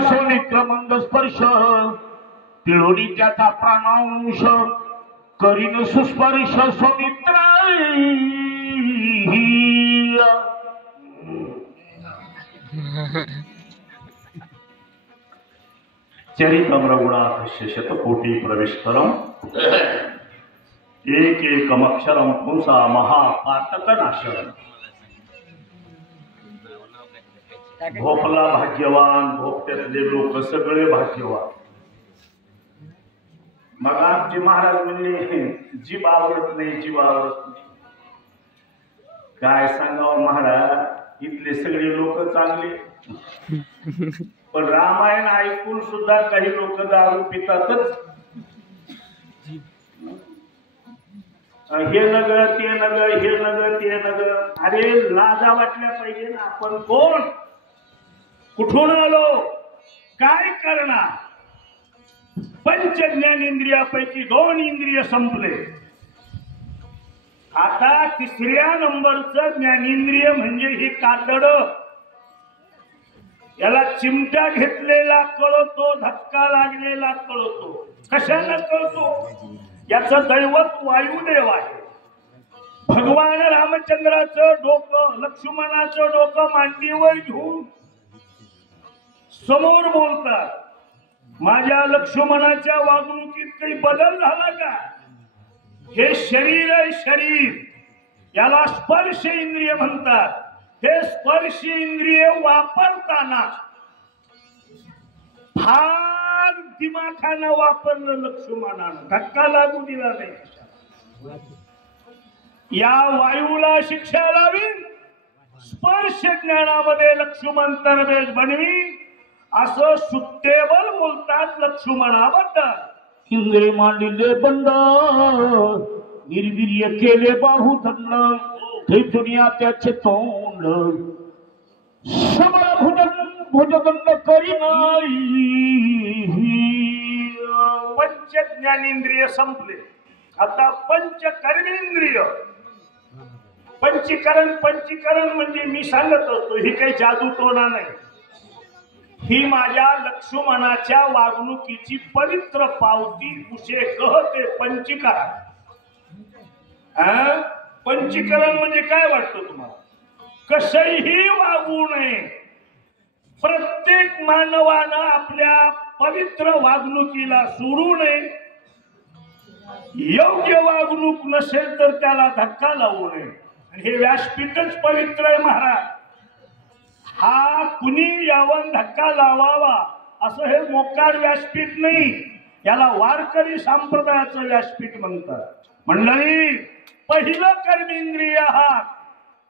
सोनिक्रमंद स्पर्श पिळोनी त्याचा प्राणांश करीन सुस्पर्श सोमित्र चरितम रघुनाथ शतकोटी प्रविष्टरम एक एकमक्षरम पुंसा महापातक नाशनम भोपला भाग्यवान भोपत्यातले लोक सगळे भाग्यवान. मग आमचे महाराज म्हणले जीभ आवडत नाही जीभ आवडत नाही. काय सांगावं महाराज इथले सगळे लोक चांगले पण रामायण ऐकून सुद्धा काही लोक दारू पितातच. हे नगर ते नगर हे नगर ते नगर. अरे लाजा वाटल्या पाहिजे ना. आपण कोण कुठून आलो काय करणार. पंच ज्ञानेंद्रियापैकी 2 इंद्रिय संपले. आता तिसऱ्या नंबरचं ज्ञानेंद्रिय म्हणजे ही कातड. याला चिमटा घेतलेला कळतो धक्का लागलेला कळतो. कशाला कळतो. याचं दैवत वायुदेव आहे. भगवान रामचंद्राचं डोकं लक्ष्मणाचं डोकं मांडीवर घेऊन समोर बोलतात. माझ्या लक्ष्मणाच्या वागणुकीत काही बदल झाला का. हे शरीर आहे शरीर. याला स्पर्श इंद्रिय म्हणतात. हे स्पर्श इंद्रिय वापरताना फार दिमाखानं वापरलं लक्ष्मणानं. धक्का लागू दिला नाही. या वायूला शिक्षा लावी स्पर्श ज्ञानामध्ये लक्ष्मण तरबेज बनवी असं सुटेबल बोलतात लक्ष्मणाबद्दल. इंद्रिय मांडले बंड निर्वीर्य केले बाहू धन्न हे दुनिया त्याचे तोंड सबळ भुजगंड करी नाही. पंच ज्ञानेंद्रिय संपले. आता पंच कर्मेंद्रिय. पंचीकरण म्हणजे मी सांगत असतो ही काही जादू टोना नाही. ही माझ्या लक्ष्मणाच्या वागणुकीची पवित्र पावती उशे कहते पंचीकरण. पंचीकरण म्हणजे काय वाटतं तुम्हाला. कसंही वागू नये. प्रत्येक मानवानं आपल्या पवित्र वागणुकीला सोडू नये. योग्य वागणूक नसेल तर त्याला धक्का लावू नये. हे व्यासपीठच पवित्र आहे महाराज. हा कुणी यावन धक्का लावावा असं हे मोकार व्यासपीठ नाही. याला वारकरी संप्रदायाचं व्यासपीठ म्हणतात. मंडळी पहिलं कर्मेंद्रिय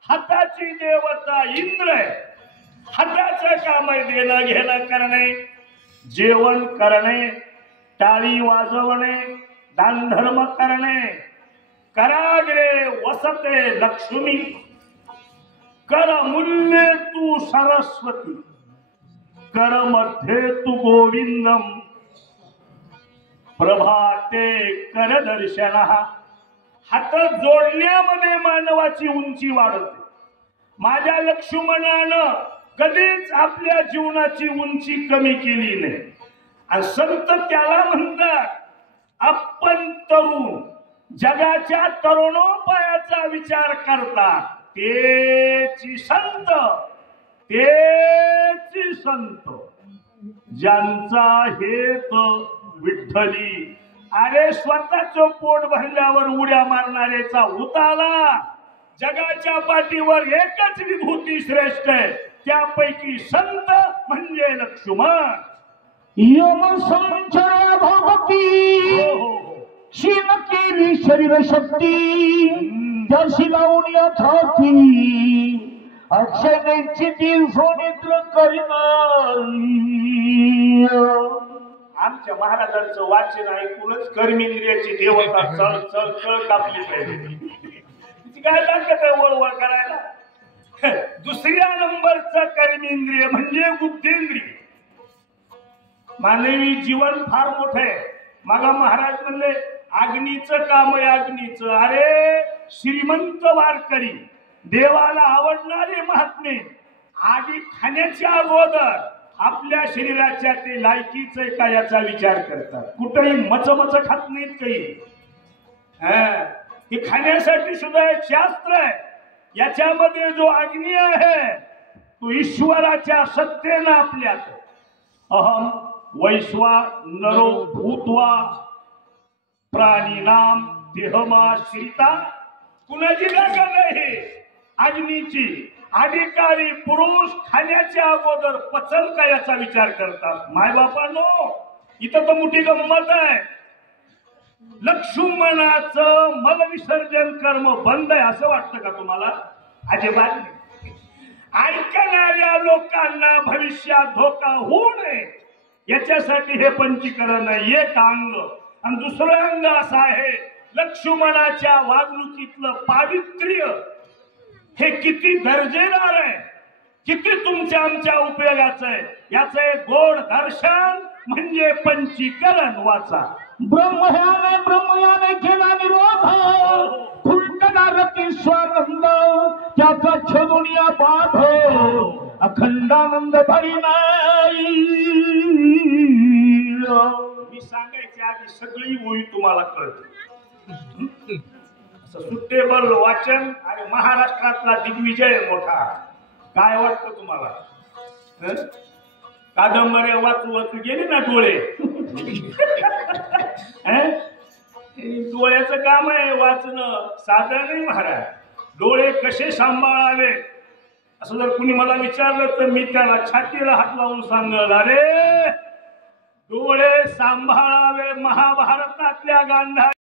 हाताची देवता इंद्र आहे. हाताचं काम आहे देणं घेणं करणे जेवण करणे टाळी वाजवणे दानधर्म करणे. कराग्रे वसते लक्ष्मी कर मूल्ये तू सरस्वती कर मध्ये तू गोविंदम प्रभाते कर दर्शन. हात जोडण्यामध्ये मानवाची उंची वाढते. माझ्या लक्ष्मणानं कधीच आपल्या जीवनाची उंची कमी केली नाही. आणि संत त्याला म्हणतात आपण तरुण जगाच्या तरुणोपायाचा विचार करतात तेची संत ज्यांचा हेत विठ्ठली. अरे स्वतःचं पोट भरल्यावर उड्या मारणारेचा उताला. जगाच्या पाठीवर एकच विभूती श्रेष्ठ आहे त्यापैकी संत म्हणजे लक्ष्मण. यम संचर भगती क्षीण केली शरीर शक्ती त्याशी लावून यथार्थी अक्षय दिल सोनित्र करीनार. आमच्या महाराजांचं वाचन ऐकूनच कर्मेंद्रियाची देवता चळ चळ चळ कापली पाहिजे. तिची काय ताकद आहे वळवळ करायला. दुसऱ्या नंबरचं कर्मेंद्रिय म्हणजे बुद्धेंद्रिय. मानवी जीवन फार मोठं आहे. मागा महाराज म्हणले अग्नीचं काम आहे अग्नीचं. अरे श्रीमंत वारकरी देवाला आवडणारे महात्मे आधी खाण्याच्या अगोदर आपल्या शरीराच्या ते लायकीच आहे का याचा विचार करतात. कुठेही मचमच खात नाहीत काही. हे खाण्यासाठी सुद्धा एक शास्त्र आहे. याच्यामध्ये जो अग्नी आहे तो ईश्वराच्या सत्तेनं आपल्यात. अहम वैश्वा नरो भूत्वा प्राणीनाम देहमाश्रिता. कुणाची जागा नाही अग्नीची. अधिकारी पुरुष खाण्याच्या अगोदर पचन का याचा विचार करतात. मायबापांनो इथं तर मोठी गंमत आहे. लक्ष्मणाचं मल विसर्जन कर्म बंद आहे असं वाटतं का तुम्हाला? अजिबात नाही. ऐकणाऱ्या लोकांना भविष्यात धोका होऊ नये याच्यासाठी हे पंचीकरण एक अंग. आणि दुसरं अंग असं आहे लक्ष्मणाच्या वागणुकीतलं पावित्र्य. हे किती दर्जेदार आहे, किती तुमच्या आमच्या उपयोगाचं आहे याचं एक गोड दर्शन म्हणजे पंचीकरण. वाचा. ब्रह्मयाने केला निरोध फुलकदारती स्वानंद त्याचा छदुनिया बाध अखंडानंद भरी नाही. मी सांगायच्या आधी सगळी ओळी तुम्हाला कळते. असं सुटेबल वाचन आणि महाराष्ट्रातला दिग्विजय मोठा. काय वाटतं तुम्हाला? कादंबऱ्या वाचू वाचू गेले ना डोळे. डोळ्याचं काम आहे वाचणं, साधं नाही महाराज. डोळे कसे सांभाळावे असं जर कुणी मला विचारलं तर मी त्याला छातीला हात लावून सांगल, अरे डोळे सांभाळावे महाभारतातल्या गांधा